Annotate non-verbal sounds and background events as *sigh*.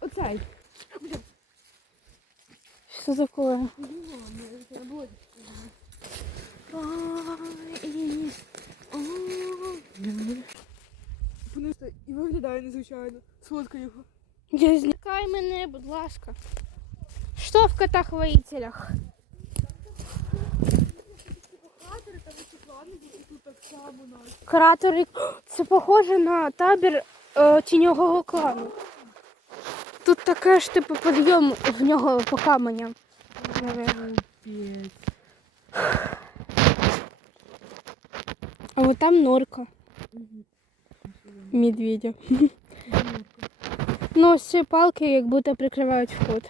Оцей. Що такое? І виглядає незвичайно. Сводка його. Зникай мене, будь ласка. Що в котах воїтелях? Кратери. *gasps* Це похоже на табір е, тіньового клану. Тут таке ж типу підйом в нього по каменям. А от там норка. Медведя. *laughs* Ну, ці палки як будто прикривають вход.